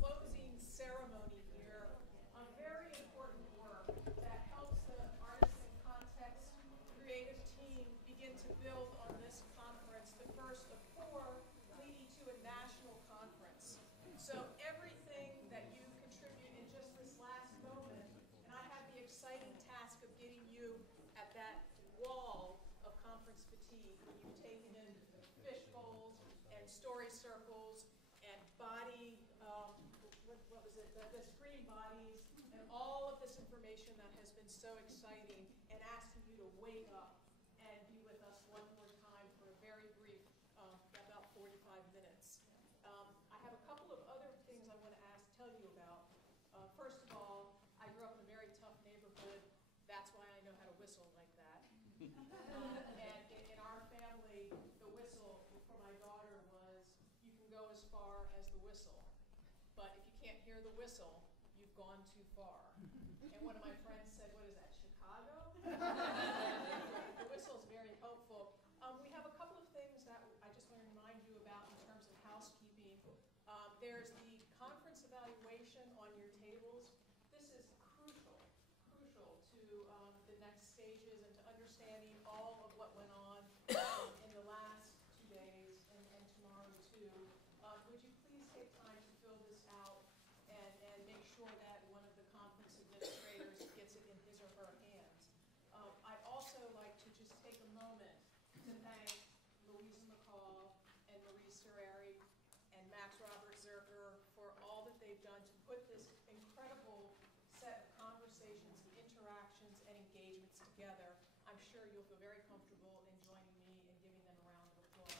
closing ceremony here on very important work that helps the artists and context creative team begin to build on this conference, the first of 4 leading to a national conference. So everything that you contribute in just this last moment, and I have the exciting task of getting you at that wall of conference fatigue. You've taken in fish bowls and story circles and body, what was it, the screen bodies, and all of this information that has been so exciting, and asking you to wake up and be with us one more time for a very brief, about 45 minutes. I have a couple of other things I want to tell you about. First of all, I grew up in a very tough neighborhood. That's why I know how to whistle like that. And in our family, the whistle for my daughter was, you can go as far as the whistle, but if you can't hear the whistle, you've gone too far. And one of my friends said, what is that, Chicago? Anyway, the whistle is very helpful. We have a couple of things that I just want to remind you about in terms of housekeeping. There's the conference evaluation on your tables. This is crucial to the next stages and to understanding all of what went on in the last 2 days and tomorrow too. Would you please take time to fill this out and make sure that one of the conference administrators gets it in his or her hands. I'd also like to just take a moment to thank Louisa McCall and Marie Serreri and Max Robert Zerker for all that they've done to put this incredible set of conversations and interactions and engagements together. I'm sure you'll feel very comfortable in joining me in giving them a round of applause.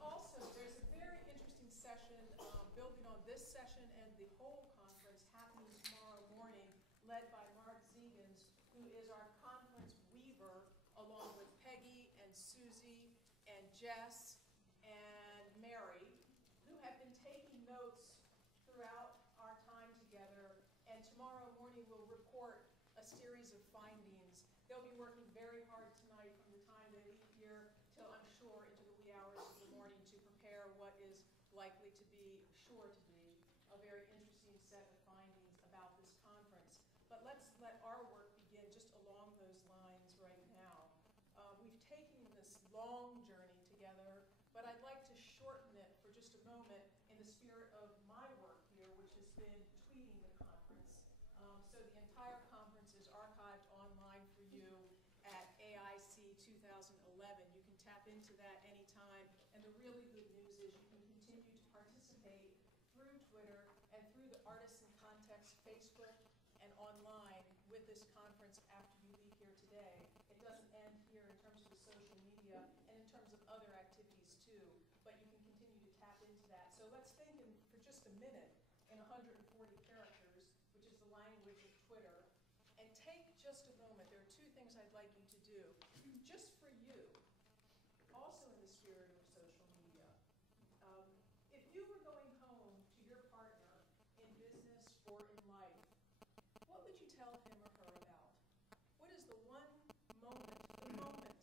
Also, there's a very interesting session building on this session and the whole conference happening tomorrow morning, led by Mark Zegans, who is our conference weaver, along with Peggy and Susie and Jess and Mary, who have been taking notes throughout our time together, and tomorrow morning we'll report a series of findings. They'll be working very hard tonight from the time they leave here till, I'm sure, into the wee hours of the morning to prepare what is likely to be, sure to be, a very interesting set of findings about this conference. But let's let our work begin just along those lines right now. We've taken this long journey together, but I'd like to shorten it for just a moment in the spirit of my work here, which has been tweeting the conference. So the entire conference is archived online for you at AIC 2011. You can tap into that anytime, and the really good news is you can continue to participate through Twitter and through the Artists in Context Facebook and online with this conference after you leave here today. It doesn't end here in terms of the social media and in terms of other activities too, but you can continue to tap into that. So let's think for just a minute in 140 characters, which is the language of Twitter, and take just a moment. There are 2 things I'd like you to do, just for you, also in the spirit of social media. If you were going home to your partner in business or in life, what would you tell him or her about? What is the one moment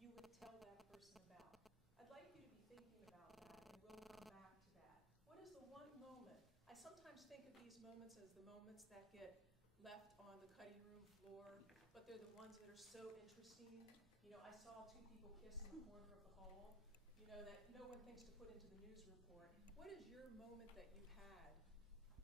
you would tell that person about? I'd like you to be thinking about that, and we'll come back to that. What is the one moment? I sometimes think of these moments as the moments that get left on the cutting room floor, but they're the ones that are so interesting. You know, I saw 2 people kiss in the corner of the hall, you know, that no one thinks to put into the news report. What is your moment that you had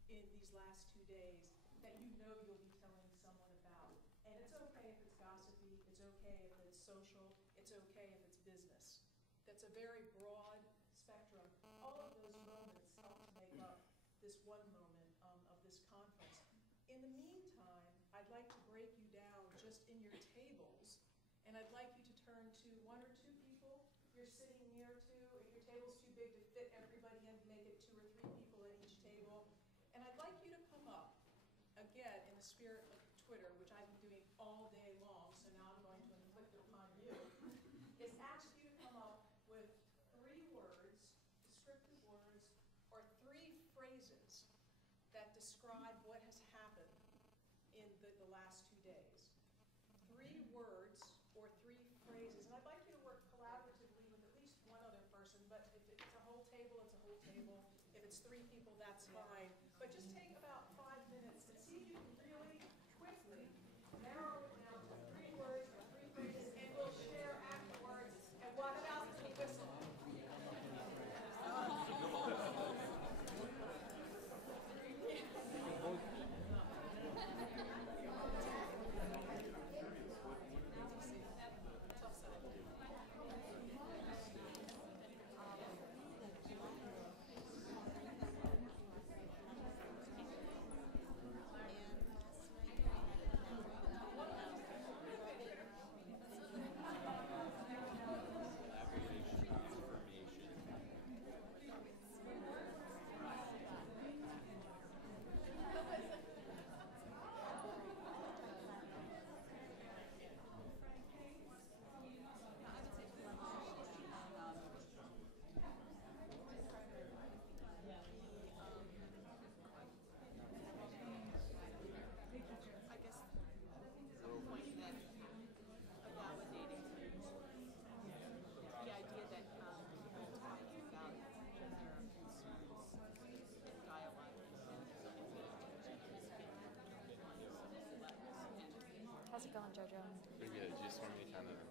in these last 2 days that you know you'll be telling someone about? And it's okay if it's gossipy, it's okay if it's social, it's okay if it's business. That's a very broad spectrum. All of those moments help to make up this one moment of this conference. In the meantime, I'd like to break you down just in your tables, and I'd like you to turn to 1 or 2 people you're sitting near to. If your table's too big to fit everybody in, make it 2 or 3 people at each table. And I'd like you to come up, again, in the spirit of Twitter, which I've been doing all day long, so now I'm going to inflict it upon you, is ask you to come up with 3 words, descriptive words, or 3 phrases that describe what has happened in the last 2 days. 3 words or 3 phrases. And I'd like table. If it's 3 people, that's fine. But just take about 5 minutes and see if you can really quickly narrow it down to 3 words or 3 phrases, and we'll share afterwards. And what about the whistle? How's it going, Jojo? Pretty good. You just want me to kind of. Okay.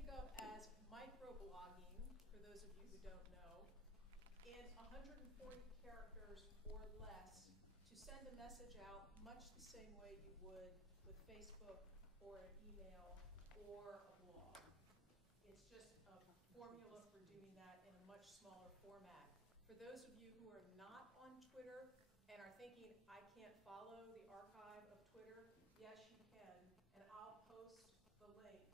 think of as microblogging, for those of you who don't know, in 140 characters or less to send a message out much the same way you would with Facebook or an email or a blog. It's just a formula for doing that in a much smaller format. For those of you who are not on Twitter and are thinking, I can't follow the archive of Twitter, yes, you can. And I'll post the link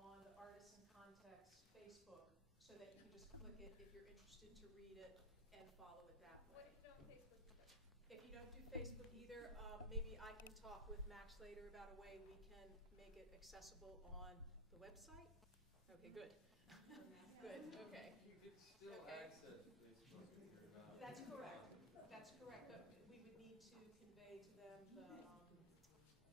on the Artists in Context Facebook so that you can just click it if you're interested to read it and follow it that way. What if you don't Facebook either? If you don't do Facebook either, maybe I can talk with Max later about a way we can make it accessible on the website. Okay, good. Good, okay. You could still Okay. access Facebook if you're not. That's correct. That's correct. But we would need to convey to them the,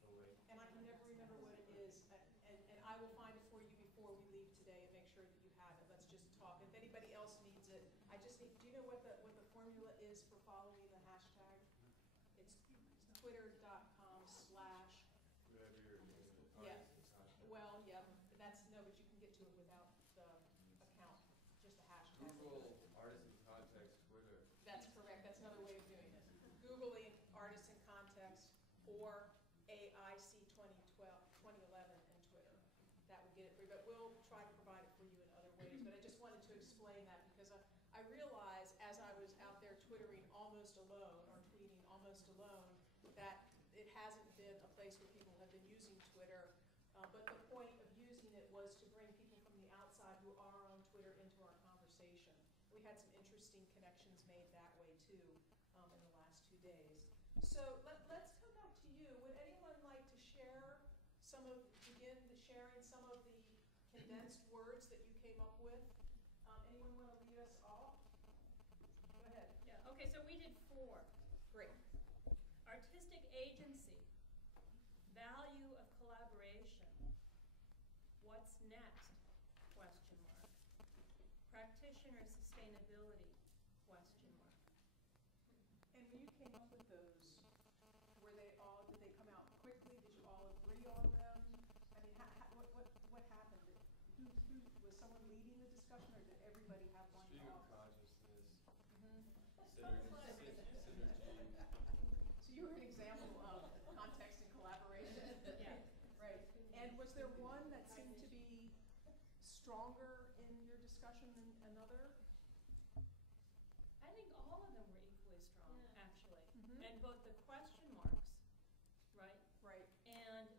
The link. and I can never remember what it is. And I will find it for you before we leave today and make sure that you have it. Let's just talk. If anybody else needs it, I just need, do you know what the formula is for following the hashtag? It's twitter.com/ Whatever you're doing. Yeah. Artists in Context. well, yeah, that's, no, but you can get to it without the account, just the hashtag. Google Artists in Context Twitter. That's correct, that's another way of doing it. Googling Artists in Context or AIC 2011 and Twitter. That would get it for you, but we'll try to provide it for you in other ways. But I just wanted to explain that because I realized as I was out there Twittering almost alone or tweeting almost alone that it hasn't been a place where people have been using Twitter. But the point of using it was to bring people from the outside who are on Twitter into our conversation. We had some interesting connections made that way too in the last 2 days. So let's come back to you. Would anyone like to share begin the sharing some of the condensed words that you came up with? Anyone want to lead us off? Go ahead. Yeah, okay, so we did 4. Great. Artistic agency, value of collaboration, what's next, question mark. Practitioner sustainability, question mark. And when you came up with those, did they come out quickly? Did you all agree on them? I mean, what happened? Was someone leading the discussion or did everybody have one Stream of thought? consciousness. Mhm. Synergy. So you were an example of context and collaboration. Yeah. Right. And was there one that seemed to be stronger in your discussion than another? I think all of them were equally strong, actually. Mhm. And both the question marks, right? Right. And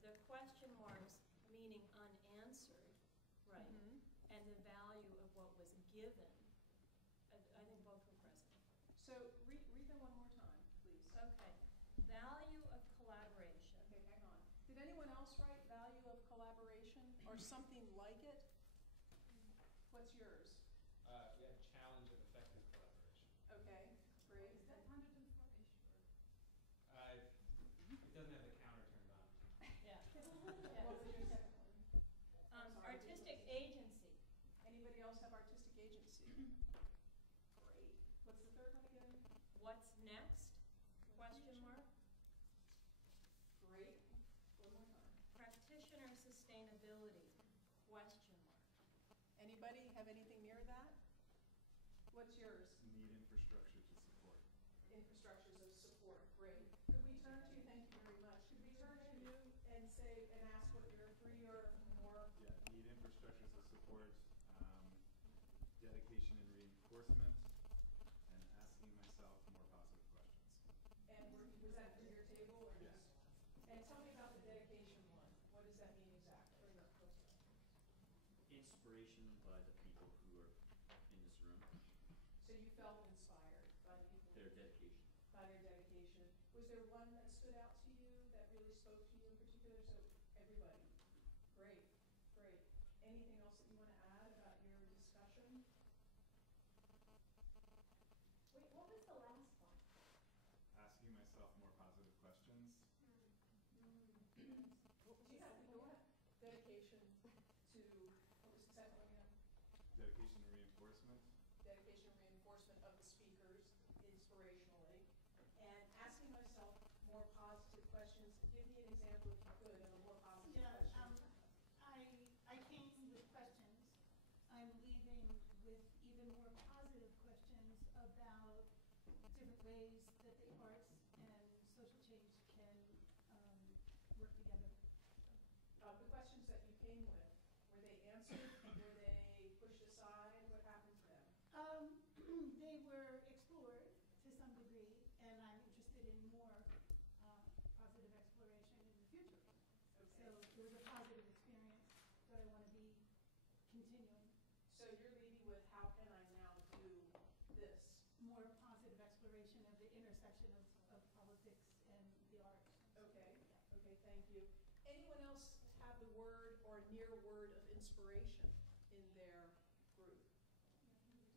the question marks meaning unanswered, right? Mhm. And the value of what was given. I think both were present. So read them one more time, please. Okay. Value of collaboration. Okay, hang on. Did anyone else write value of collaboration or something like it? What's yours? We have challenge of effective collaboration. Okay, great. It doesn't have the counter turned on. Yeah. What was your second one? I'm sorry. Artistic agency. Anybody else have artistic agency? Great. What's the third one again? What's next? Question mark. Great. One more time. Practitioner sustainability. Question mark. Anybody have anything near that? What's yours? Need infrastructure to support. Infrastructures of support. Great. Could we turn to you? Thank you very much. Could we turn to you and ask what your 3 or more? Yeah, need infrastructure to support, dedication and reinforcement, and asking myself more positive questions. And was that for your table or Yes. just? And tell me about the dedication one. What does that mean exactly? Inspiration by the people who are in this room, So you felt inspired by the people, their dedication. by their dedication. Was there one that stood out to you that really spoke to you in particular? So everybody. Great, great. Anything else that you want to add about your discussion? Wait, what was the last one? Asking myself more positive questions. Do you have dedication to, what was the second one again? Dedication and reinforcement. Dedication and reinforcement of the speakers inspirationally. And asking myself more positive questions. Give me an example of together. The questions that you came with, were they answered? Were they pushed aside? What happened to them? They were explored to some degree, and I'm interested in more positive exploration in the future. So it was a positive experience that I want to be continuing. So you're leaving with, how can I now do this? More positive exploration of the intersection of politics and the arts. Okay, okay, thank you. Anyone else have the word or near word of inspiration in their group?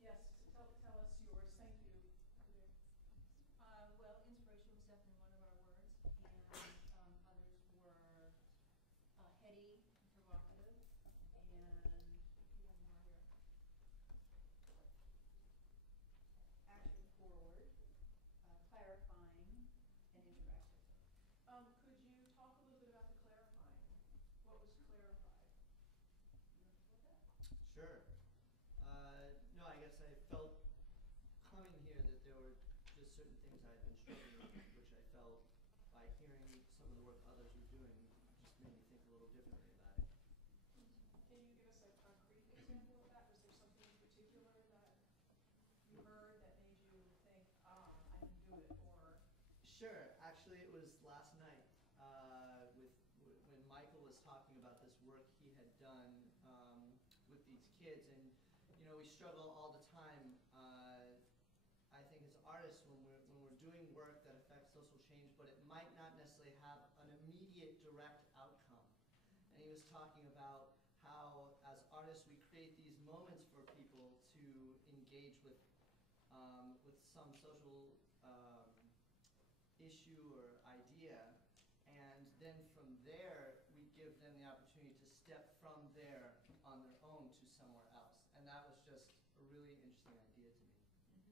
Yes, tell us yours. Thank you. Well, inspiration was definitely one of our words, and others were heady, provocative, and we have more here. Action forward, clarifying, and interactive. Could you talk a little bit about the clarifying? What was clarified? Sure. No, I guess I felt coming here that there were just certain things I had been struggling with, which I felt by hearing some of the work others were doing just made me think a little differently about it. Can you give us a concrete example of that? Was there something in particular that you heard that made you think, I can do it, or? Sure. Actually, it was last night when Michael was talking about this work he had done with these kids, and we struggle all the time. I think as artists, when we're doing work that affects social change, but it might not necessarily have an immediate direct outcome. And he was talking about how, as artists, we create these moments for people to engage with some social issue or idea, and then from there we give them the opportunity to step from there on their own to somewhere else. And that was just a really interesting idea to me.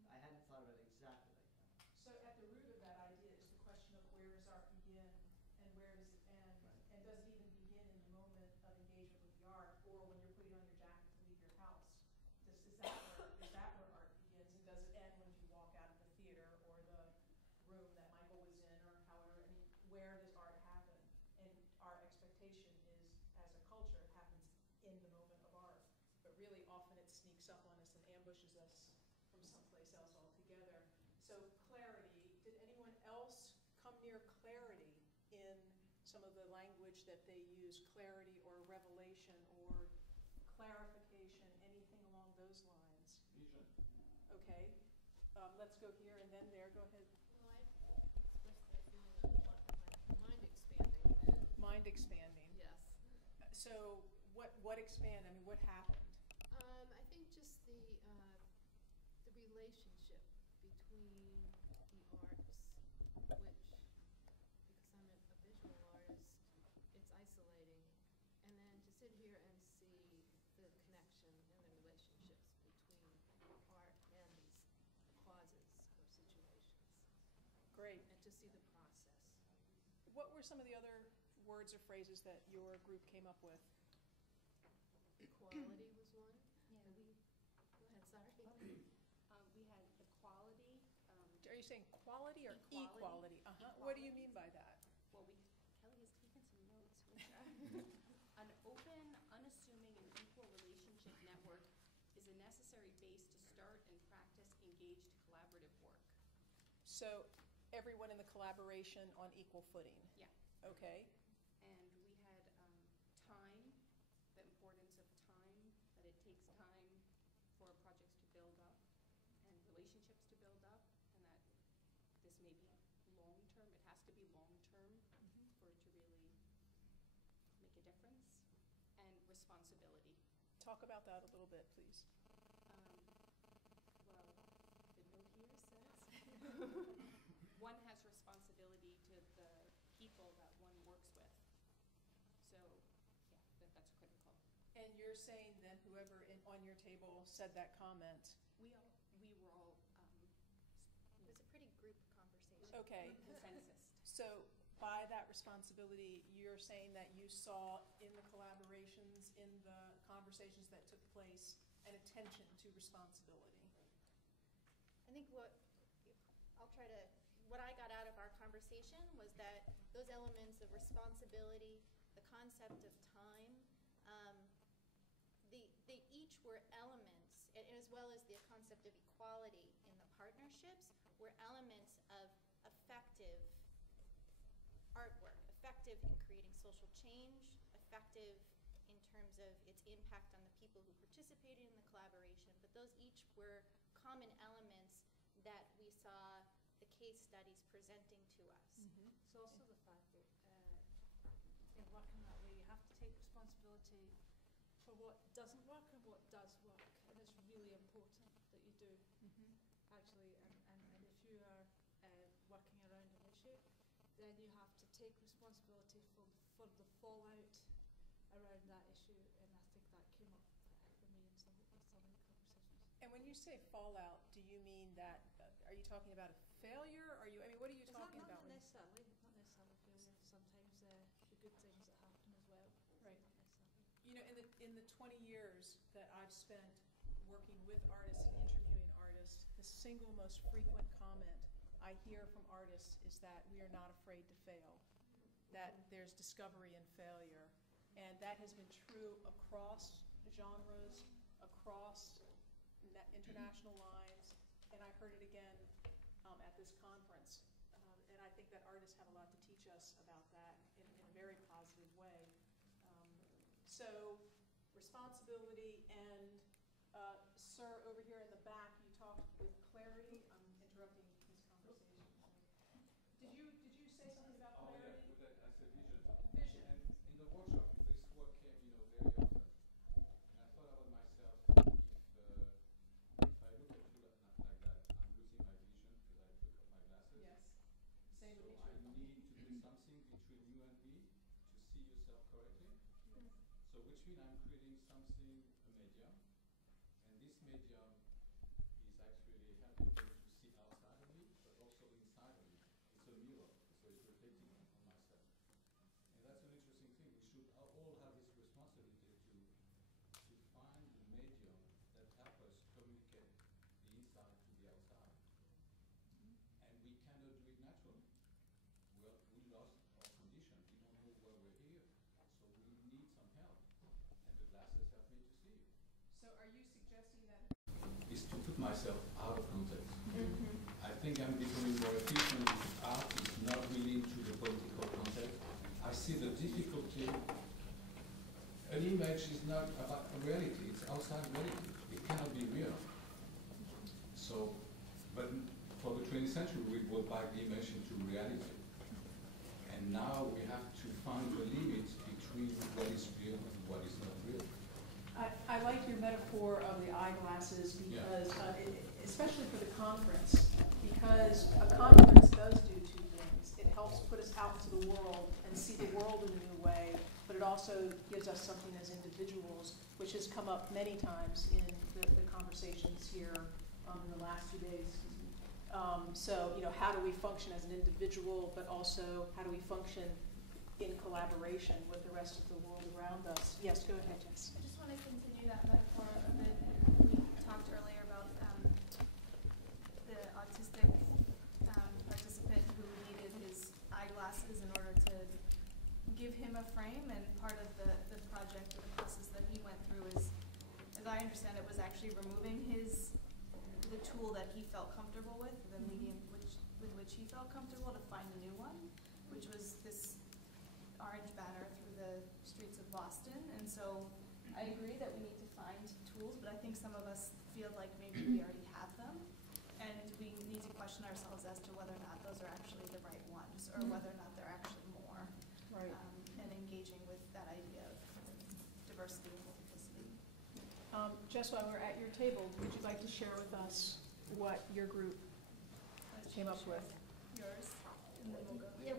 I hadn't thought about it exactly like that. So at the root of that idea is the question of where does art begin and where does it end? Right. And does it even begin in the moment of engagement with the art, or when you're putting on your jacket to leave your house? Is that where art begins, and does it end when you walk out of the theater or the room that Michael was in, or however? I mean, where does art happen? And our expectation is, as a culture, it happens in the moment of art. But really often it sneaks up on us and ambushes us from someplace else altogether. So clarity, did anyone else come near clarity in some of the language that they use? Clarity or revelation or clarification, anything along those lines? Vision. Okay, let's go here and then there, go ahead. Well, I expressed that feeling of my mind expanding. Mind expanding. Yes. So what expand? I mean, what happened? I think just the relationship between the arts, which, because I'm a visual artist, it's isolating. And then to sit here and see the connection and the relationships between art and these causes or situations. Great. And to see the process. What were some of the other words or phrases that your group came up with? Equality was one. Yeah, Go ahead, sorry. we had equality. Are you saying quality or Equality. equality? What do you mean by that? Well, Kelly has taken some notes. An open, unassuming, and equal relationship network is a necessary base to start and practice engaged collaborative work. So everyone in the collaboration on equal footing. Yeah. Okay. And we had time, the importance of time, that it takes time for projects to build up and relationships to build up, and that this may be long-term, it has to be long-term for it to really make a difference, and responsibility. Talk about that a little bit, please. Well, the note here says, one has responsibility to the people that one works with. So, yeah, that's critical. And you're saying then whoever on your table said that comment. We were all, It was a pretty group conversation. Okay. consensus. So by that responsibility, you're saying that you saw in the collaborations, in the conversations that took place, an attention to responsibility. I think what I got out of our conversation conversation was that those elements of responsibility, the concept of time, they each were elements, as well as the concept of equality in the partnerships, were elements of effective artwork, effective in creating social change, effective in terms of its impact on the people who participated in the collaboration, but those each were common elements that we saw the case studies presenting to us. It's also the fact that in working that way, you have to take responsibility for what doesn't work and what does work, and it's really important that you do, actually. And if you are working around an issue, then you have to take responsibility for the fallout around that issue, and I think that came up for me in some of the conversations. And when you say fallout, do you mean that, are you talking about a failure? Are you, I mean, what are you talking about? Not necessarily failure. Sometimes the good things that happen as well. Right. Not necessarily. You know, in the 20 years that I've spent working with artists and interviewing artists, the single most frequent comment I hear from artists is that we are not afraid to fail, that there's discovery and failure. And that has been true across genres, across international lines, and I heard it again at this conference. And I think that artists have a lot to teach us about that in a very positive way. So responsibility, and sir, over here in the back, you talked with clarity. I'm interrupting this conversation. Did you say something about clarity? Oh yeah, I said vision. Vision. And in the workshop, this word came, very often. And I thought about myself, if I look at you like that, I'm losing my vision because I took off my glasses. Yes. Same So with me I too. need to do something between you and me to see yourself correctly. Yes. So which means I'm creating something, a medium, and this medium is actually helping me to see outside of me, but also inside of me. It's a mirror, so it's reflecting on myself. And that's an interesting thing. We should all have this responsibility to find the medium that help us communicate the inside to the outside. And we cannot do it naturally. We lost our condition. We don't know why we're here. So we need some help. And the glasses help me to see. So are you suggesting that? Is to put myself out of context. I think I'm becoming more efficient if art is not really into the political context. I see the difficulty. An image is not about reality, it's outside reality. It cannot be real. So, but for the 20th century, we brought back the image into reality. And now we have to find the limits between what is real and what is not real. I like your metaphor of the eyeglasses because, especially for the conference, because a conference does do two things. It helps put us out into the world and see the world in a new way, but it also gives us something as individuals, which has come up many times in the conversations here in the last 2 days. So, how do we function as an individual, but also how do we function in collaboration with the rest of the world around us? Yes, go ahead, Jess. I just want to continue that metaphor a bit. We talked earlier about the autistic participant who needed his eyeglasses in order to give him a frame, and part of the project or the process that he went through is, as I understand it, was actually removing the tool that he felt comfortable with, the medium with which he felt comfortable, to find a new one, which was this orange banner through the streets of Boston. And so I agree that we need to find tools, but I think some of us feel like maybe we already have them, and we need to question ourselves as to whether or not those are actually the right ones, or whether or not they're actually more, Right. And engaging with that idea of diversity and multiplicity. Jess, while we're at your table, would you like to share with us what your group came up with? Yours, and then we'll go. Yeah,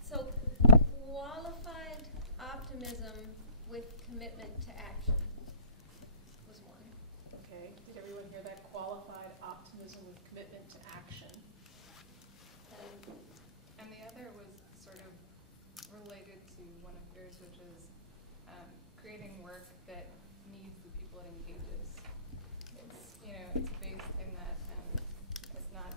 so qualified optimism with commitment to action was one. Okay, did everyone hear that? Qualified optimism with commitment to action. And the other was sort of related to one of yours, which is creating work that needs the people it engages. It's, it's based in that it's not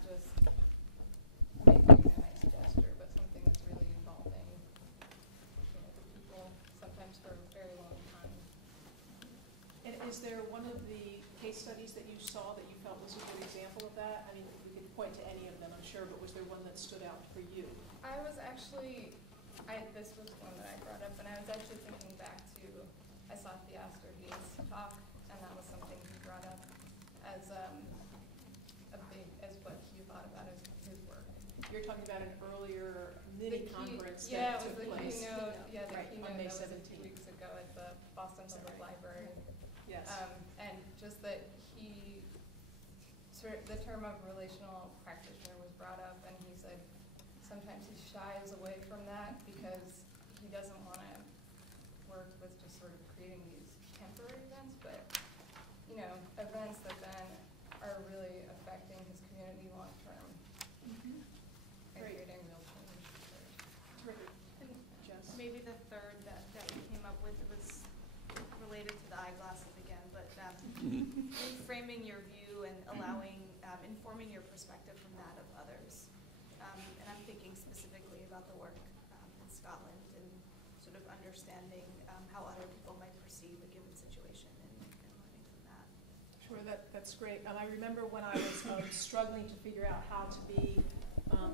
point to any of them, I'm sure, but was there one that stood out for you? I was actually, this was one that I brought up, and I was actually thinking back to, I saw Theaster Hayes talk, and that was something he brought up as as what he thought about his work. You're talking about an earlier mini conference yeah, that took it was place. the keynote, yeah, the Right, keynote on May that was 17th. 2 weeks ago at the Boston Public Library. Yes. And just that the term of relational practitioner was brought up, and he said sometimes he shies away from that because he doesn't want to work with just sort of creating these temporary events, but, events that then are really affecting his community long term and creating real change. Great. And Jess? maybe the third that we came up with was related to the eyeglasses again, but reframing your view and allowing, informing your perspective from that of others. And I'm thinking specifically about the work in Scotland and sort of understanding how other people might perceive a given situation and learning from that. Sure, that's great. I remember when I was struggling to figure out how to be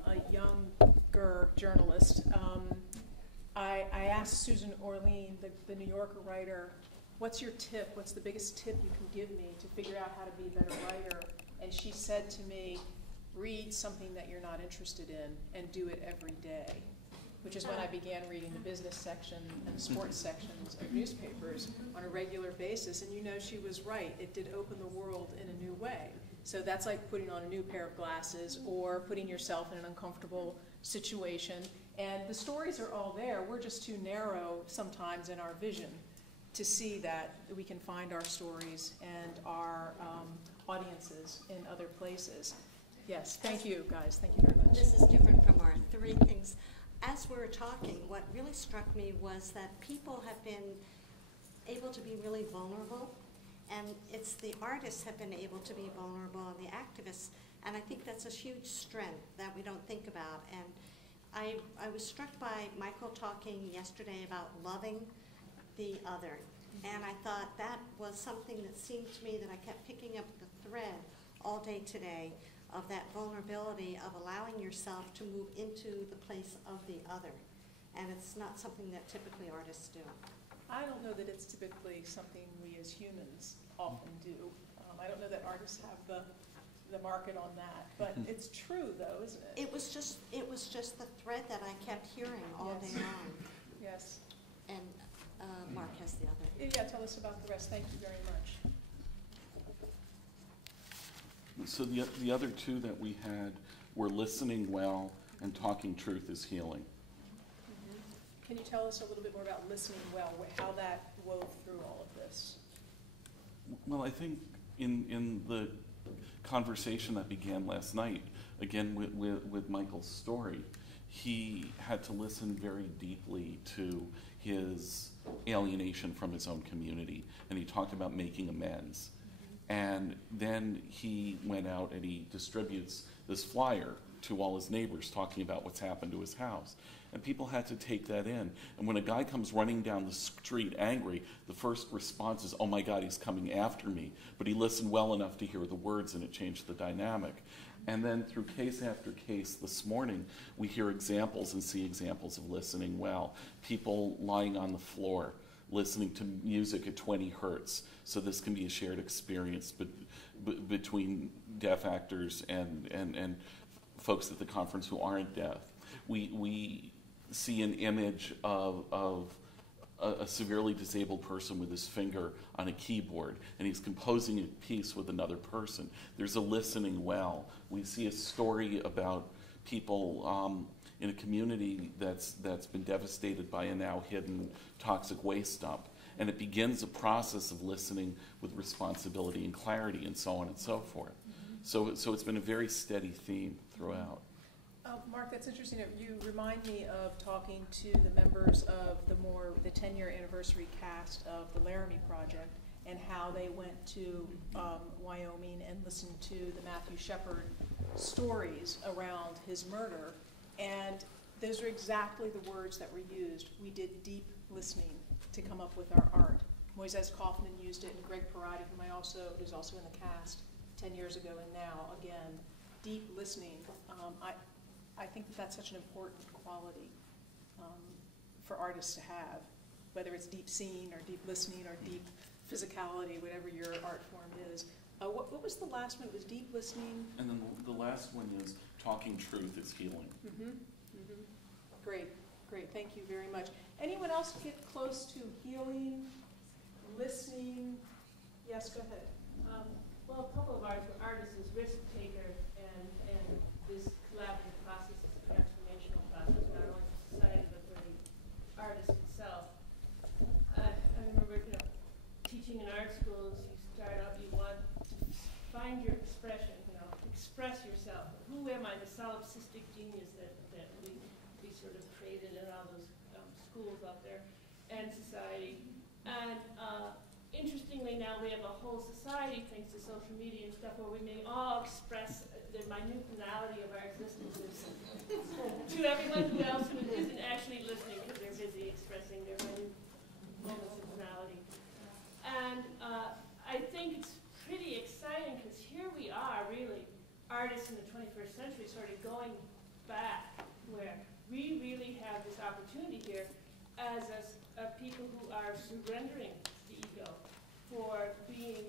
a younger journalist, I asked Susan Orlean, the New Yorker writer, what's your tip? What's the biggest tip you can give me to figure out how to be a better writer? And she said to me, read something that you're not interested in and do it every day, which is when I began reading the business section and the sports sections of newspapers on a regular basis. And she was right. It did open the world in a new way. So that's like putting on a new pair of glasses or putting yourself in an uncomfortable situation. And the stories are all there. We're just too narrow sometimes in our vision to see that we can find our stories and our audiences in other places. Yes, thank you, guys. Thank you very much. This is different from our three things. As we were talking, what really struck me was that people have been able to be really vulnerable, and it's the artists have been able to be vulnerable and the activists, and I think that's a huge strength that we don't think about. And I was struck by Michael talking yesterday about loving the other, and I thought that was something that seemed to me that I kept picking up the thread all day today of that vulnerability of allowing yourself to move into the place of the other. And it's not something that typically artists do. I don't know that it's typically something we as humans often do. I don't know that artists have the market on that, but it's true though, isn't it? It was just the thread that I kept hearing all day long. Yes. And Mark has the other. Yeah, tell us about the rest. Thank you very much. So the other two that we had were listening well and talking truth is healing. Can you tell us a little bit more about listening well, how that wove through all of this? Well, I think in the conversation that began last night, again with Michael's story, he had to listen very deeply to his alienation from his own community, and he talked about making amends. And then he went out and he distributes this flyer to all his neighbors talking about what's happened to his house. And people had to take that in. And when a guy comes running down the street angry, the first response is, oh my God, he's coming after me. But he listened well enough to hear the words, and it changed the dynamic. And then through case after case this morning, we hear examples and see examples of listening well. People lying on the floor, listening to music at 20 hertz. So this can be a shared experience between deaf actors and folks at the conference who aren't deaf. We see an image of a severely disabled person with his finger on a keyboard, and he's composing a piece with another person. There's a listening well. We see a story about people in a community that's been devastated by a now hidden toxic waste dump. And it begins a process of listening with responsibility and clarity and so on and so forth. So it's been a very steady theme throughout. Mark, that's interesting. You remind me of talking to the members of the 10-year anniversary cast of the Laramie Project and how they went to Wyoming and listened to the Matthew Shepard stories around his murder. And those are exactly the words that were used. We did deep listening to come up with our art. Moises Kaufman used it, and Greg Parati, who's also in the cast 10 years ago and now again. deep listening. I think that that's such an important quality for artists to have, whether it's deep seeing or deep listening or deep physicality, whatever your art form is. What was the last one? It was deep listening. And then the last one is talking truth is healing. Great, great. Thank you very much. Anyone else get close to healing, listening? Yes, go ahead. Well, a couple of artists is risk taker, and this collaborative process is a transformational process, not only for society but for the artist itself. I remember, teaching in art schools, you start out, you want to find your expression, express yourself. Who am I, the solipsistic genius that we sort of created in all those schools out there and society. And interestingly, now we have a whole society, thanks to social media and stuff, where we may all express the minutenality of our existences to everyone else who isn't actually listening because they're busy expressing their minute moments of finality. And I think it's pretty exciting because here we are, really, artists in the 21st century, sort of going back where we really have this opportunity here as people who are surrendering the ego for being,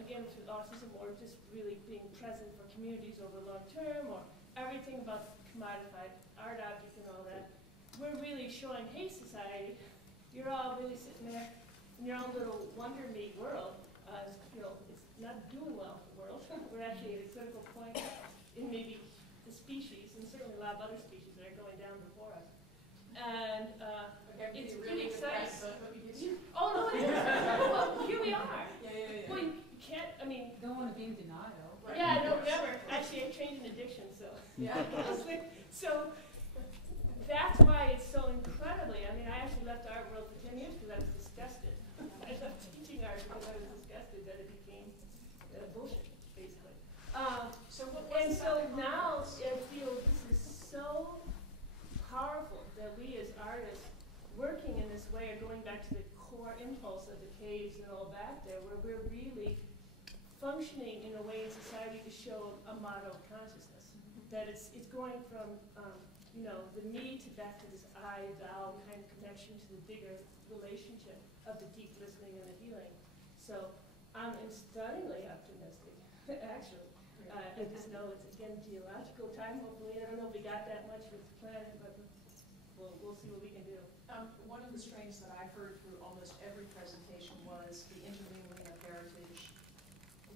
again, through autism, or just really being present for communities over long term, or everything about commodified art object and all that. We're really showing, hey, society, you're all really sitting there in your own little wonder me world. It's not doing well for the world. We're actually at a critical point in maybe the species, and certainly a lot of other species that are going down before us. And it's pretty exciting. Oh, no, it is. Well, here we are. Yeah. Well, you can't, Don't want to be in denial. Right. Yeah, no, never. Actually, I trained in addiction, so. Yeah. So that's why it's so incredibly, I actually left the art world for 10 years because I was disgusted. I left teaching art because I was disgusted that it became bullshit, basically. And so now I feel this is so powerful that we as artists working in this way are going back to the core impulse of the caves and all back there, where we're really functioning in a way in society to show a motto of consciousness. That it's going from the me to back to this I-thou kind of connection to the bigger relationship of the deep listening and the healing. So I'm stunningly optimistic, actually. I just know it's, again, geological time, hopefully. I don't know if we got that much with the planet, but we'll see what we can do. One of the strains that I heard through almost every presentation was the intermingling of heritage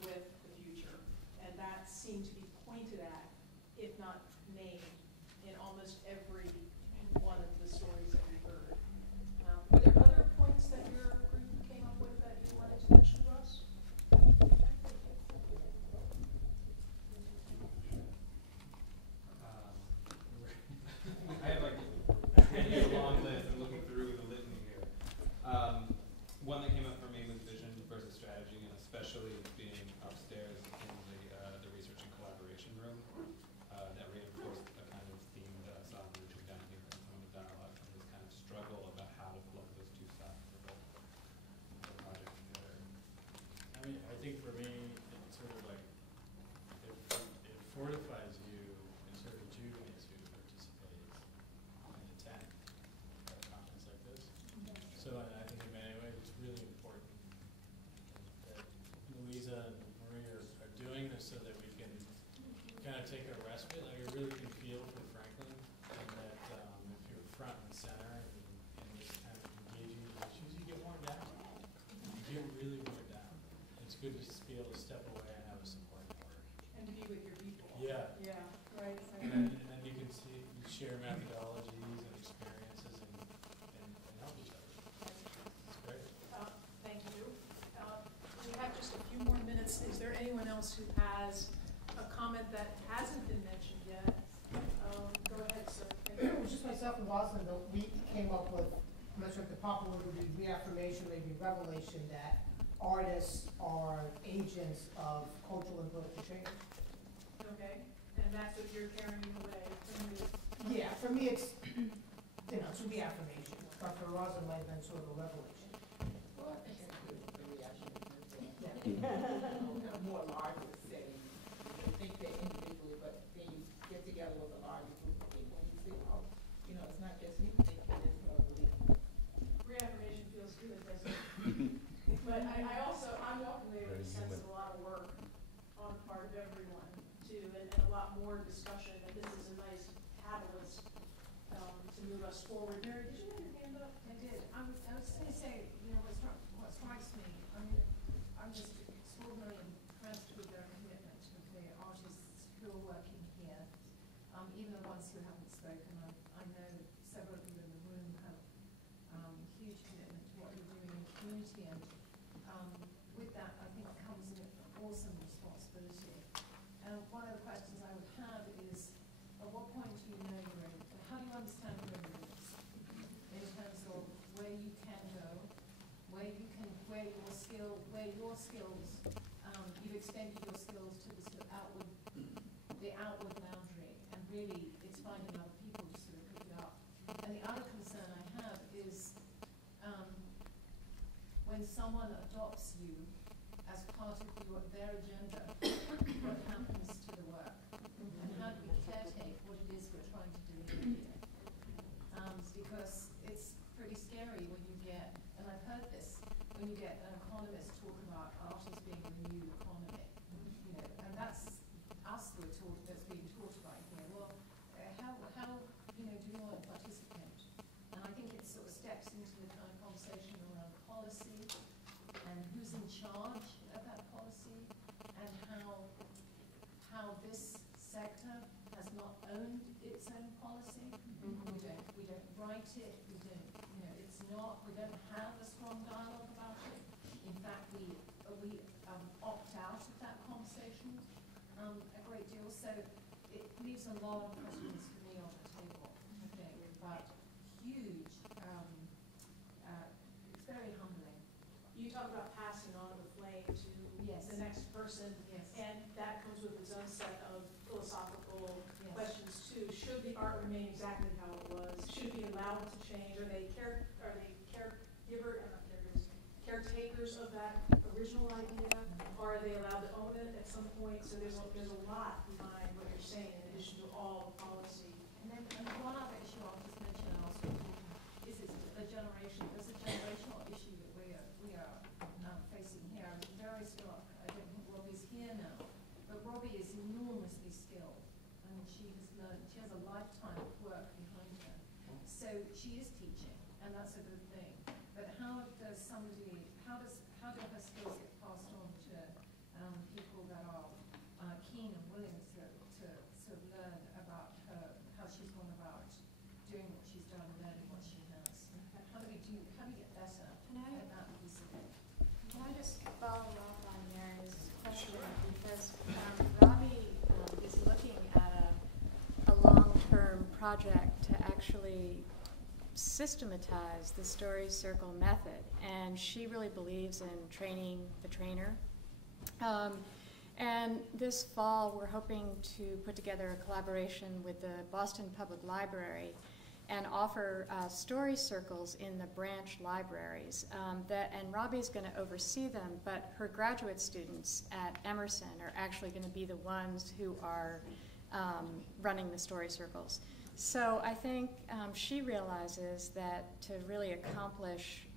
with the future. And that seemed to be pointed at, if not named, in almost every one of the stories that we heard. Were there other points that your group came up with that you wanted to mention to us? I have a long list. I'm looking through the litany here. One that came up for me was vision versus strategy, and especially being upstairs in the research and collaboration room. That reinforced a kind of theme that I saw emerging down here in some of the dialogue, and this kind of struggle about how to flow those two sides of the project together. I think for me, it's sort of like, it fortifies you and sort of rejuvenates you to participate and attend a conference like this. So I think in many ways it's really important that Louisa and Marie are doing this so that we can kind of take a respite. Like, I really can feel for Franklin, and that if you're front and center in this kind of engaging these issues, you get worn down. You get really worn down. It's good to just be able to step away and have a support network. And to be with your people. Yeah. Yeah, right. And then you can see, you share methodologies and experiences and help each other. It's great. Thank you. We have just a few more minutes. Is there anyone else who has a comment that hasn't been mentioned yet? Go ahead, sir. It was just myself and Rosalind that we came up with, I'm not sure if the proper word would be reaffirmation, maybe revelation, that artists are agents of cultural and political change. Okay, and that's what you're carrying away from you. Yeah, for me it's, it's a reaffirmation, but for Rosalind it might have been sort of a revelation. Well, I think it's good for reaction. More larger setting. I think that and a lot more discussion, and this is a nice catalyst to move us forward. Mary, did you have your hand up? I did. I was just going to say, you know, what strikes me, I mean, I'm just extraordinarily impressed with their commitment, with the artists who are working here, even the ones who haven't spoken. I know several of you in the room have huge commitment to what you're doing in the community, and with that, I think comes an awesome responsibility. And one of the questions I would have is, at what point do you know you're in, how do you understand your limits in terms of where you can go, where your skills, you've extended your skills to the sort of outward boundary, and really it's finding other people to sort of pick it up. And the other concern I have is when someone adopts you as part of their agenda, what happens to the work? And how do we caretake what it is we're trying to do here? Because it's pretty scary when you get, and I've heard this, when you get an economist talking about art as being the new economy, you know, and that's us that's being taught about here. Well, how you know, do you want to participate? And I think it sort of steps into the kind of conversation around policy and who's in charge of that policy, and how this sector has not owned its own policy. We don't write it. We don't, you know, it's not. We don't have a strong dialogue about it. In fact, we opt out of that conversation a great deal. So it leaves a lot of questions for me on the table, I think, but huge. It's very humbling. You talk about passing on the flame to Yes. the next person, Yes. and that comes with its own set of philosophical Yes. questions too. Should the art remain exactly how it was? Should it be allowed to change? Are they caretakers of that original idea? Or are they allowed to own it at some point? So there's a lot behind what you're saying in addition to all the policy. And then one other issue I'll just mention also is the generation. There's a generational issue that we are now facing here. I'm very struck. I don't think Robbie's here now, but Robbie is enormously skilled. I mean, she has a lifetime of work behind her. So she is teaching, and that's a good thing. But how do her skills get passed on to people that are keen and willing to sort of learn about how she's gone about doing what she's done, learning what she has? How do we get better at that piece of it? Can I just follow up on Mary's question? Because Robbie is looking at a long-term project to actually systematize the story circle method, and she really believes in training the trainer. And this fall, we're hoping to put together a collaboration with the Boston Public Library and offer story circles in the branch libraries. And Robbie's going to oversee them, but her graduate students at Emerson are actually going to be the ones who are running the story circles. So I think she realizes that to really accomplish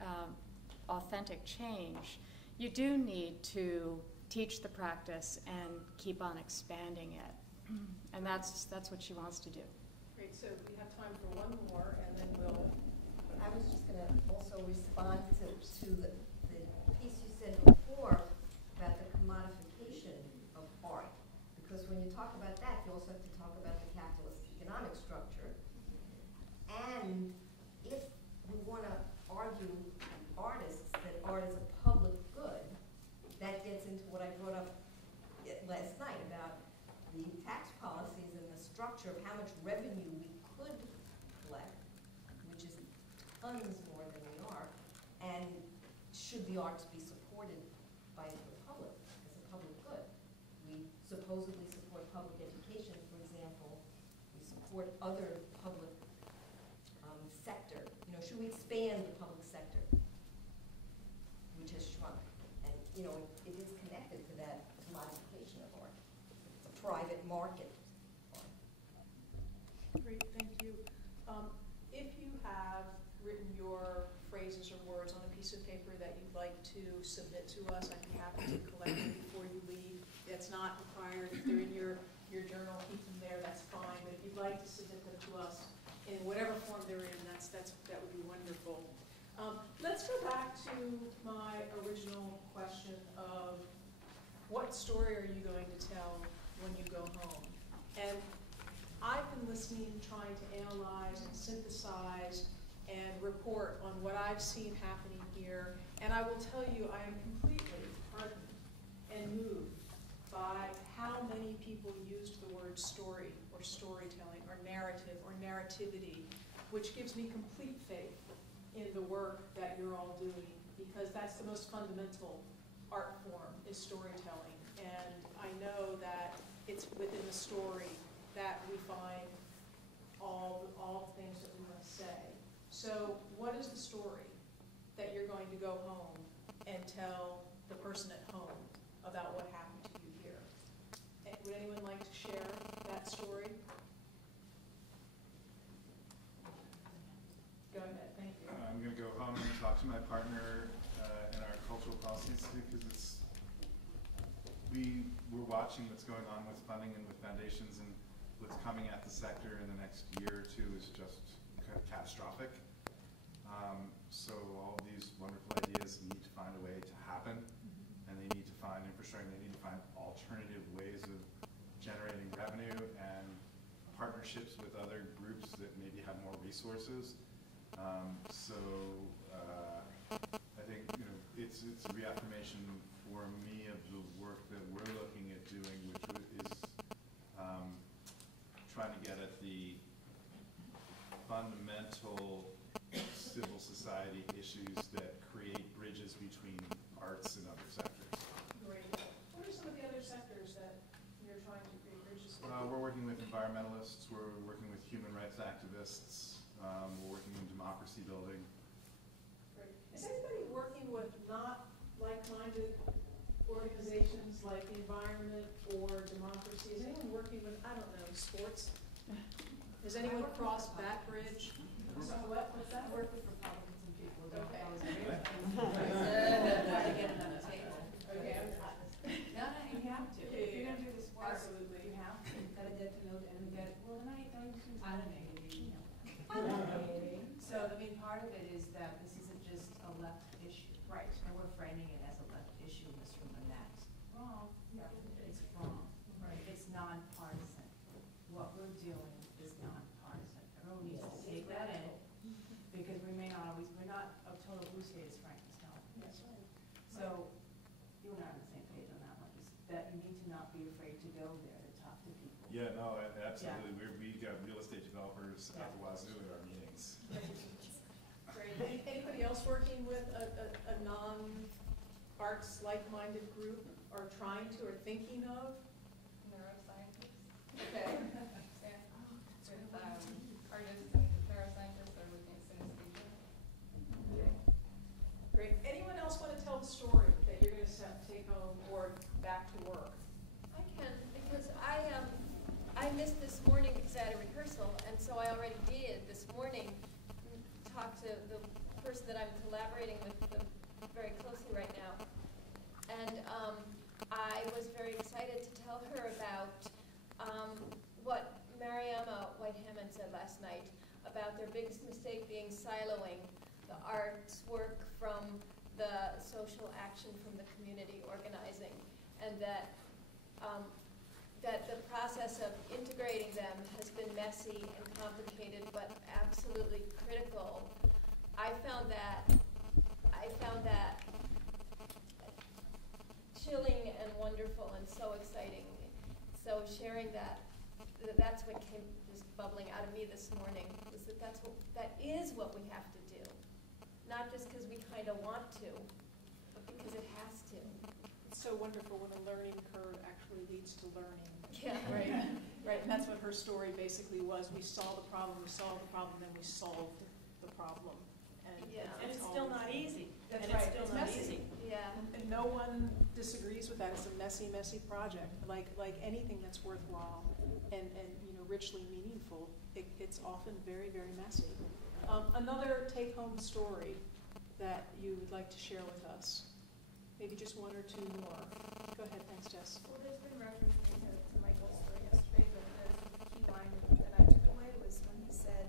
authentic change, you do need to teach the practice and keep on expanding it. And that's what she wants to do. Great, so we have time for one more, and then we'll... I was just going to also respond to the piece you said before about the commodification of art. Because when you talk about that, you also have to talk about the capitalist economic structure. And if we want to argue artists that art is a public good, that gets into what I brought up last night about the tax policies and the structure of how much revenue we could collect, which is tons more than we are, and should the arts be supported by the public as a public good? We supposedly support public education, for example. We support other public sector. You know, should we expand the public sector, which has shrunk? And, you know, it is connected to that commodification of art. It's a private market. Great, thank you. If you have written your phrases or words on a piece of paper that you'd like to submit to us, I'd be happy to collect them before you leave. That's not required. If they're in your journal, story are you going to tell when you go home? And I've been listening, trying to analyze and synthesize and report on what I've seen happening here. And I will tell you, I am completely heartened and moved by how many people used the word story or storytelling or narrative or narrativity, which gives me complete faith in the work that you're all doing, because that's the most fundamental art form, is storytelling. And I know that it's within the story that we find all the things that we want to say. So what is the story that you're going to go home and tell the person at home about what happened to you here? Would anyone like to share that story? Go ahead, thank you. I'm going to go home and talk to my partner in our Cultural Policy Institute, because we're watching what's going on with funding and with foundations, and what's coming at the sector in the next year or two is just kind of catastrophic. So all of these wonderful ideas need to find a way to happen, and they need to find infrastructure, and they need to find alternative ways of generating revenue and partnerships with other groups that maybe have more resources. I think it's a reaffirmation for me of the work that we're looking at doing, which is trying to get at the fundamental civil society issues that create bridges between arts and other sectors. Great. What are some of the other sectors that you're trying to create bridges with? We're working with environmentalists, we're working with human rights activists, we're working in democracy building. Great. Is anybody working with not like-minded organizations like the environment or democracy? Is anyone working with, I don't know, sports? Has anyone crossed that bridge? What's that? I work with Republicans and people who don't Okay. always agree with me. Try to get them on the table. Okay. No, you have to. If you're going to do this work, Absolutely. you have to. You've got to get to know them and get, well, then I don't know, you know. So, I mean, part of it is that this isn't just a left issue. Right. And we're framing it as a left issue in this room, and that's wrong. Yeah. It's wrong. Right. It's nonpartisan. What we're doing is nonpartisan. Everyone needs to take that in, because we may not always, we're not a total blue state, as Frank was telling me. That's right. So, you and I are on the same page on that one, is that you need to not be afraid to go there to talk to people. Yeah, no, absolutely. We got real estate developers at the wazoo at our meetings. Great. Anybody else working with a non-arts like-minded group, or trying to, or thinking of? Neuroscientists. Okay. With artists and neuroscientists are looking at synesthesia. Okay. Great. Anyone else want to tell the story that you're going to take home or back to work? I can, because I missed this morning because I had a rehearsal, and so I already did this morning talk to the person that I'm collaborating with very closely right now. And I was very excited to tell her about what Mariama White-Hammond said last night about their biggest mistake being siloing the arts work from the social action, from the community organizing, and that that the process of integrating them has been messy and complicated, but absolutely critical. I found that chilling and wonderful and so exciting. So sharing that's what was bubbling out of me this morning, was that is what we have to do. Not just because we kind of want to, but because it has to. It's so wonderful when a learning curve actually leads to learning. Yeah. Right. Right. And that's what her story basically was. We saw the problem, then we solved the problem. And it's still not easy. That's And right. it's still It's not messy. easy. Yeah. And no one disagrees with that. It's a messy, messy project. Like anything that's worthwhile and richly meaningful, it's often very, very messy. Another take-home story that you would like to share with us? Maybe just one or two more. Go ahead. Thanks, Jess. Well, there's been reference to Michael's story yesterday, but the key line that I took away was when he said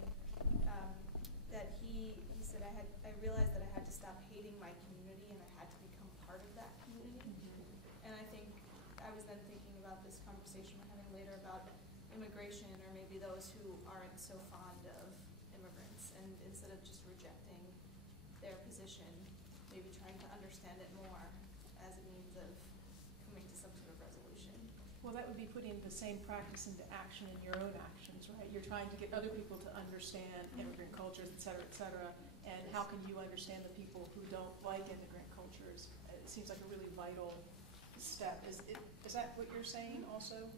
that he said, I realized that I had to stop hating my community and I had to become part of that community. And I think immigration, or maybe those who aren't so fond of immigrants, and instead of just rejecting their position, maybe trying to understand it more as a means of coming to some sort of resolution. Well, that would be putting the same practice into action in your own actions, right? You're trying to get other people to understand immigrant cultures, et cetera, and how can you understand the people who don't like immigrant cultures? It seems like a really vital step. Is that what you're saying also?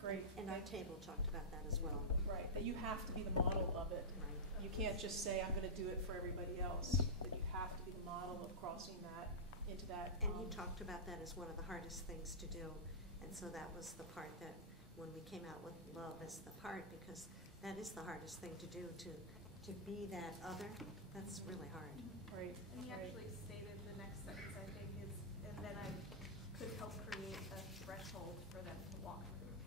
Great. And our table talked about that as well. Right, that you have to be the model of it. Right. You can't just say, I'm going to do it for everybody else. That you have to be the model of crossing that into that. And he talked about that as one of the hardest things to do. And so that was the part that, when we came out with love as the part, because that is the hardest thing to do, to be that other. That's really hard. Right. And he actually stated the next sentence, I think, is, and then I could help create a threshold for them to walk through.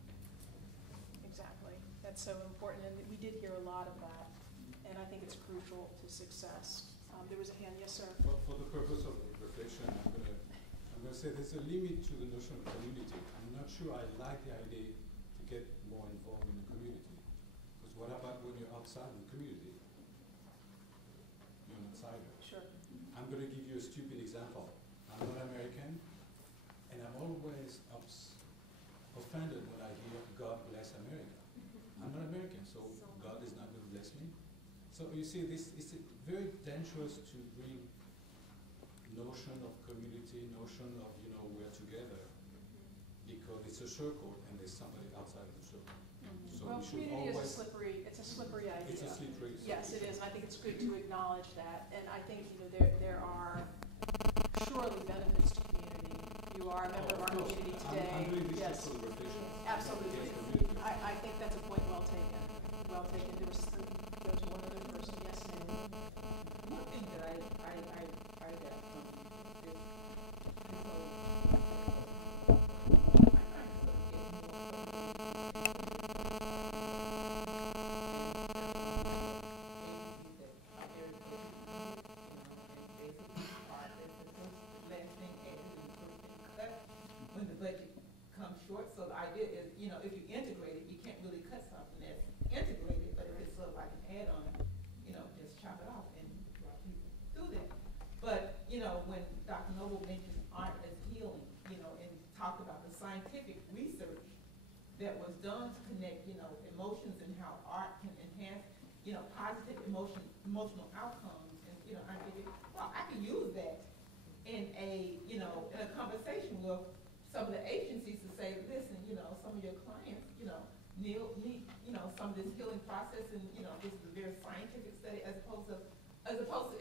Exactly. That's so important, and we did hear a lot of that, and I think it's crucial to success. There was a hand, yes, sir. For the purpose of reflection, I'm gonna say there's a limit to the notion of community. I'm not sure I like the idea to get more involved in the community, because what about when you're outside the community? You're an outsider. Sure. I'm gonna give you a stupid example. I'm not American, and I'm always offended when I hear God bless America. I'm not American, so God is not going to bless me. So you see, this is very dangerous to bring notion of community, notion of, we're together, because it's a circle and there's somebody outside of the circle. So Well, we should community always, it's a slippery idea. it's a slippery. Yes, it is. I think it's good to acknowledge that, and I think there are surely benefits to community. You are a member of our community today. I'm doing this Yes, just for the reflection. absolutely. Yes, community. I think that's a point well taken. Well taken. There was go to one other person. Yes, ma'am. One thing that I got from this when the budget comes short. So the idea is, if you integrate it, you can't really cut something that's integrated, but if it's sort of like an add-on, just chop it off and do that. But, when Dr. Noble mentioned art as healing, and talked about the scientific research that was done to connect, emotions and how art can enhance, positive emotional outcomes. And, I'm thinking, well, I can use that in a conversation with some of the agencies to say, listen, some of your clients, need, some of this healing process, and, this is a very scientific study as opposed to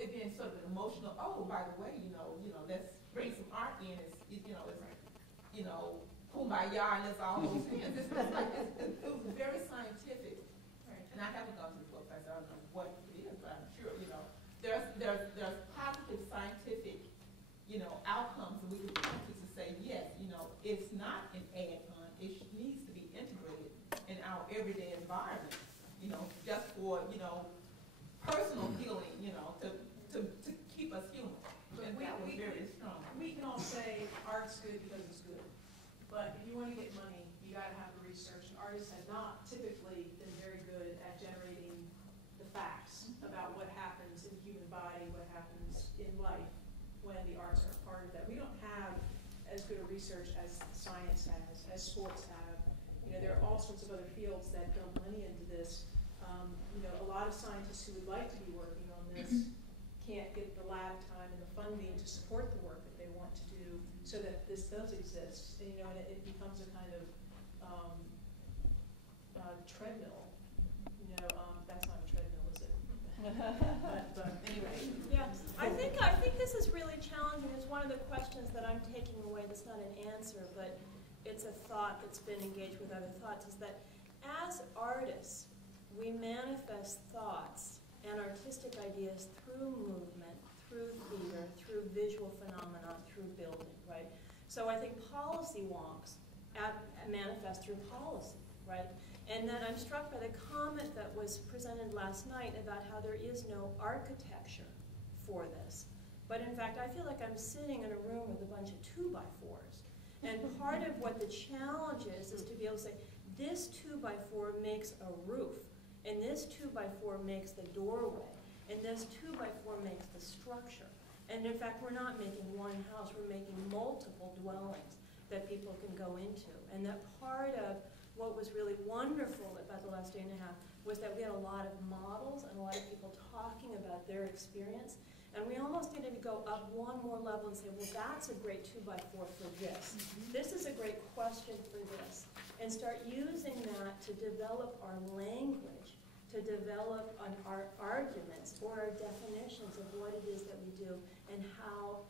it being sort of an emotional, oh, by the way, let's bring some art in, kumbaya, and let's all hold hands. It was very scientific. Right. And I haven't gone to the book, so I don't know what it is, but I'm sure, there's positive scientific, outcomes that we can point to say, yes, it's not an add-on. It needs to be integrated in our everyday environment, just for, personal healing, to keep us human. And that was very strong. We can all say art's good because it's good, but if you want to get money, you got to have the research. And artists have not typically been very good at generating the facts about what happens in the human body, what happens in life when the arts are a part of that. We don't have as good a research as science has, as sports have. There are all sorts of other fields that dump money into this. A lot of scientists who would like to be working on this can't get the lab time and the funding to support the work that they want to do, so that this does exist. And, and it becomes a kind of treadmill. That's not a treadmill, is it? but anyway. Yeah, I think this is really challenging. It's one of the questions that I'm taking away. That's not an answer, but it's a thought that's been engaged with other thoughts. Is that as artists, we manifest thoughts and artistic ideas through movement, through theater, through visual phenomena, through building, right? So I think policy wonks manifest through policy, right? And then I'm struck by the comment that was presented last night about how there is no architecture for this. But in fact, I feel like I'm sitting in a room with a bunch of 2x4s. And part of what the challenge is to be able to say, this 2x4 makes a roof, and this 2x4 makes the doorway, and this 2x4 makes the structure. And in fact, we're not making one house, we're making multiple dwellings that people can go into. And that part of what was really wonderful about the last day and a half was that we had a lot of models and a lot of people talking about their experience. And we almost needed to go up one more level and say, well, that's a great 2x4 for this. This is a great question for this. And start using that to develop our language, to develop our arguments or our definitions of what it is that we do and how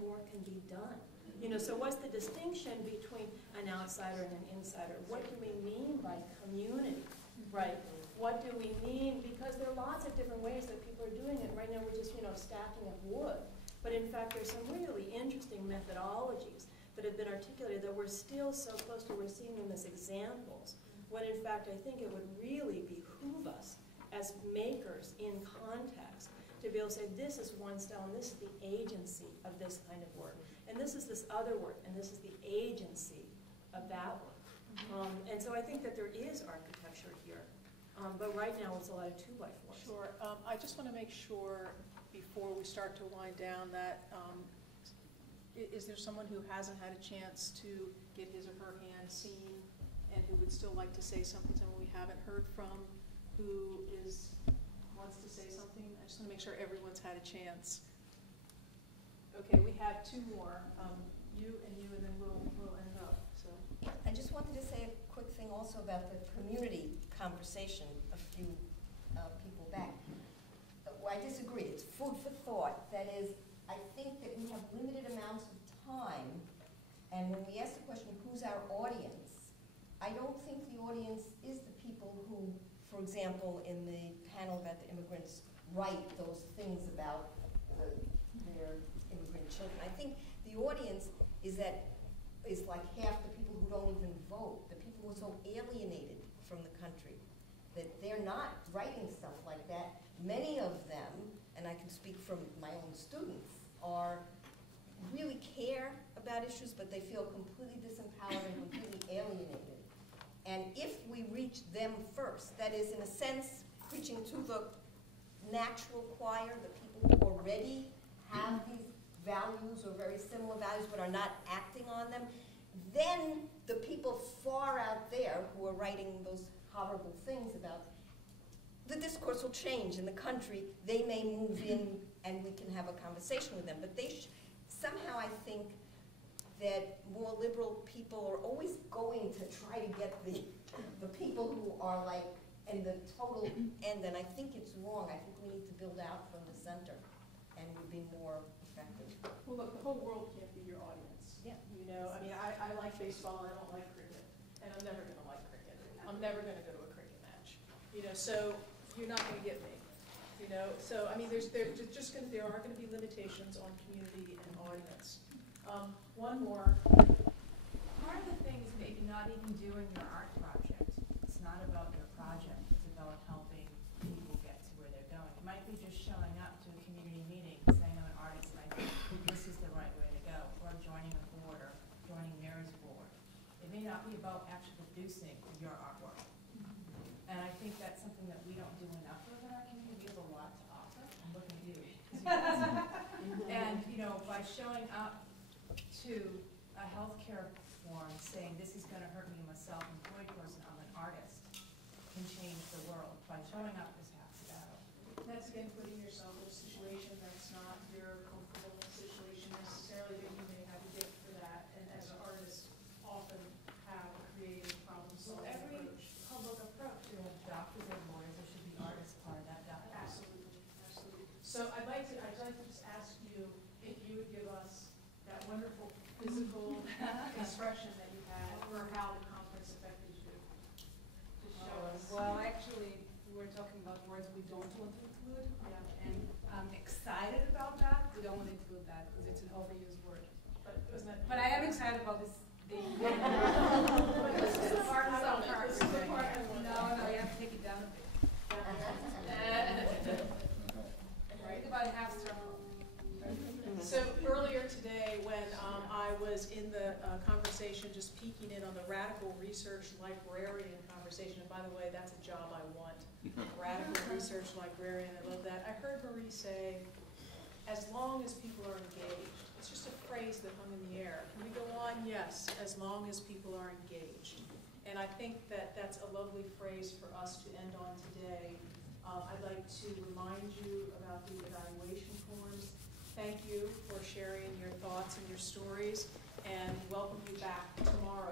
more can be done. You know, so what's the distinction between an outsider and an insider? What do we mean by community, right? What do we mean? Because there are lots of different ways that people are doing it. Right now we're just, you know, stacking up wood. But in fact, there's some really interesting methodologies that have been articulated that we're still so close to. We're seeing them as examples, when in fact I think it would really behoove us as makers in context to be able to say, this is one style, and this is the agency of this kind of work. And this is this other work, and this is the agency of that work. And so I think that there is architecture here. But right now it's a lot of 2x4s. Sure. I just want to make sure before we start to wind down that is there someone who hasn't had a chance to get his or her hand seen and who would still like to say something, someone we haven't heard from who wants to say something? I just want to make sure everyone's had a chance. Okay, we have two more. You, and then we'll end up. So I just wanted to say a quick thing also about the community conversation a few people back. Well, I disagree. It's food for thought. That is, I think that we have limited amounts of time, and when we ask the question, who's our audience, I don't think the audience is the people who, for example, in the panel about the immigrants, write those things about their immigrant children. I think the audience is like half the people who don't even vote, the people who are so alienated from the country that they're not writing stuff like that. Many of them, and I can speak from my own students, really care about issues, but they feel completely disempowered and completely alienated. And if we reach them first, that is, in a sense, preaching to the natural choir, the people who already have these values or very similar values but are not acting on them, then the people far out there who are writing those horrible things about, the discourse will change in the country. They may move in and we can have a conversation with them. But somehow I think that more liberal people are always going to try to get the people who are like in the total end, and I think it's wrong. I think we need to build out from the center and would be more effective. Well, look, the whole world can't be your audience. Yeah. You know, I mean, I like baseball, and I don't like cricket, and I'm never going to like cricket. I'm never going to go to a cricket match. You know, so you're not going to get me. You know, so I mean, there are going to be limitations on community and audience. One more. Part of the thing is maybe not even doing your art project. It's not about your project. It's about helping people get to where they're going. It might be just showing up to a community meeting, saying I'm an artist and I think this is the right way to go, or joining a board or joining Mayor's board. It may not be about actually producing your artwork. And I think that's something that we don't do enough of in our community. We have a lot to offer. I'm looking at you. And, you know, by showing up to a healthcare forum saying this is going to hurt me, I'm a self-employed person, I'm an artist, can change the world. By showing up is half the battle. That's again putting yourself in a situation that's not your comfortable situation necessarily, but you may have a gift for that, and as an artist often have a creative problem-solving approach. Public approach, you have doctors and lawyers, there should be artists part of that dialogue. Absolutely, absolutely. So I'd like to just ask you if you would give us that wonderful physical expression that you had for how the conference affected you. To show us. Well, actually, we're talking about words we don't want to include, and I'm excited about that. We don't want to include that because it's an overused word. But I am excited about this. This is the part of the part. No, you have to take it down a bit. Think about half circle. So earlier today, when I was in the conversation just peeking in on the radical research research librarian conversation. And by the way, that's a job I want. Radical research librarian, I love that. I heard Marie say, as long as people are engaged. It's just a phrase that hung in the air. Can we go on? Yes, as long as people are engaged. And I think that that's a lovely phrase for us to end on today. I'd like to remind you about the evaluation forms. Thank you for sharing your thoughts and your stories, and welcome you back tomorrow.